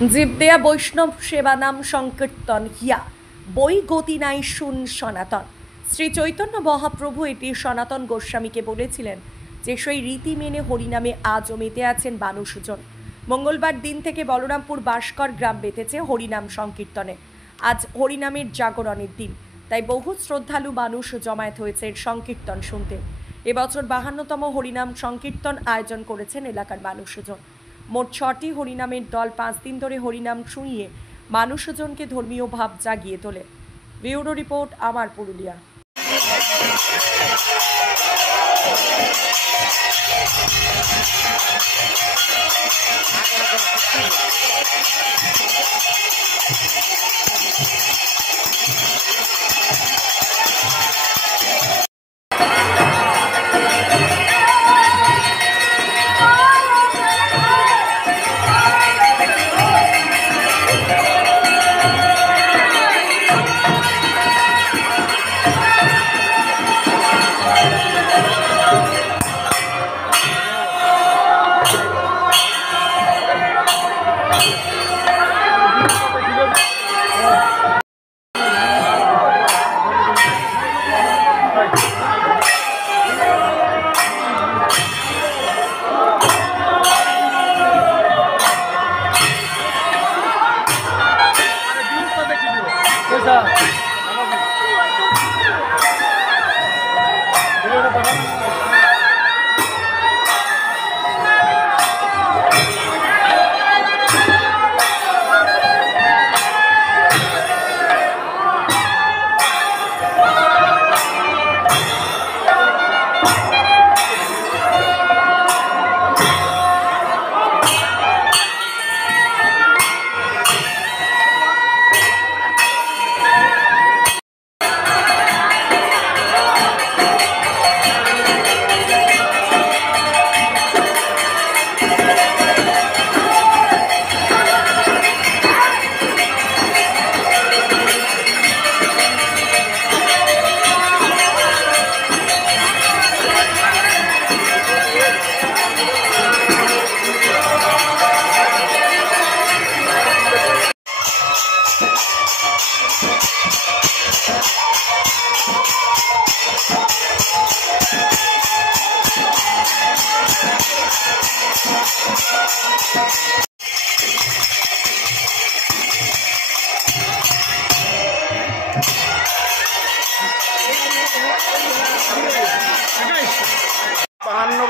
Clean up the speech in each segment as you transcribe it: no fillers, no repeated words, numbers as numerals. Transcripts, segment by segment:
জীবদেয়া বৈষ্ণব সেবা নাম সংকীর্তন হিয়া বই গতি নাই শুন সনাতন। শ্রী চৈতন্য মহাপ্রভু এটি সনাতন গোস্বামীকে বলেছিলেন যে সেই রীতি মেনে হরিনামে আজও মেতে আছেন মানুষজন। মঙ্গলবার দিন থেকে বলরামপুর বাসকর গ্রাম বেঁধেছে হরিনাম সংকীর্তনে। আজ হরিনামের জাগরণের দিন, তাই বহু শ্রদ্ধালু মানুষ জমায়েত হয়েছে সংকীর্তন শুনতে। এবছর 52তম হরিনাম সংকীর্তন আয়োজন করেছেন এলাকার মানুষজন। মোট 6টি হরিনামের দল 5 দিন ধরে হরিনাম শুনিয়ে মানুষজনকে ধর্মীয় ভাব জাগিয়ে তোলে। ব্যুরো রিপোর্ট, আমার পুরুলিয়া।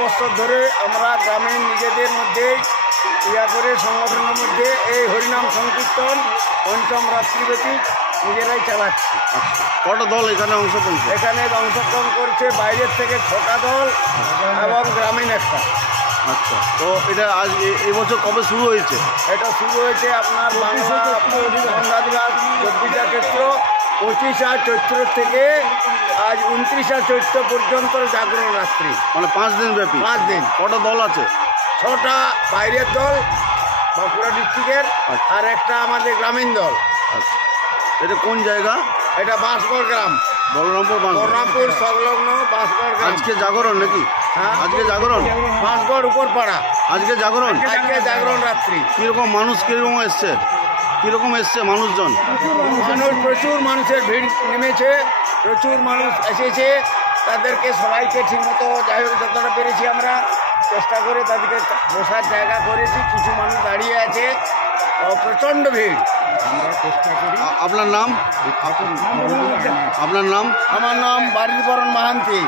বছর ধরে আমরা গ্রামীণ নিজেদের মধ্যে করে সংগঠনের মধ্যে এই হরিনাম সংকীর্তন পঞ্চম রাত্রিব্যাপী নিজেরাই চালাচ্ছি। কটা দল এখানে অংশগ্রহণ? এখানে অংশগ্রহণ করছে বাইরের থেকে 6টা দল এবং গ্রামীণ একটা। আচ্ছা, তো এটা আজ এই বছর কবে শুরু হয়েছে? এটা শুরু হয়েছে আপনার বাংলা 24 ক্ষেত্র 25 চৈত্র থেকে আজ 29 চৈত্র পর্যন্ত জাগরণ রাত্রি, মানে 5 দিন ব্যাপী। 5 দিন। কটা দল আছে? 6টা বাইরের দল বাঁকুড়া ডিস্ট্রিক্টের, আর একটা আমাদের গ্রামীণ দল। আচ্ছা, এটা কোন জায়গা? এটা বাঁশগড় গ্রাম, বলরামপুর সংলগ্ন বাঁশগড় গ্রাম। আজকে জাগরণ নাকি? হ্যাঁ, আজকে জাগরণ। বাঁশগড় উপরপাড়া আজকে জাগরণ। আজকে জাগরণ রাত্রি। কিরকম মানুষ কিরকম এসছে? কিরকম এসছে মানুষজন? প্রচুর মানুষের ভিড় নেমেছে, প্রচুর মানুষ এসেছে। তাদেরকে সবাইকে ঠিকমতো যাই হোক যতটা পেরেছি আমরা চেষ্টা করে তাদেরকে বসার জায়গা করেছি। কিছু মানুষ দাঁড়িয়ে আছে, প্রচণ্ড ভিড়। আমরা চেষ্টা করি। আপনার নাম? আপনার নাম? আমার নাম বারিবরণ মাহান্তি।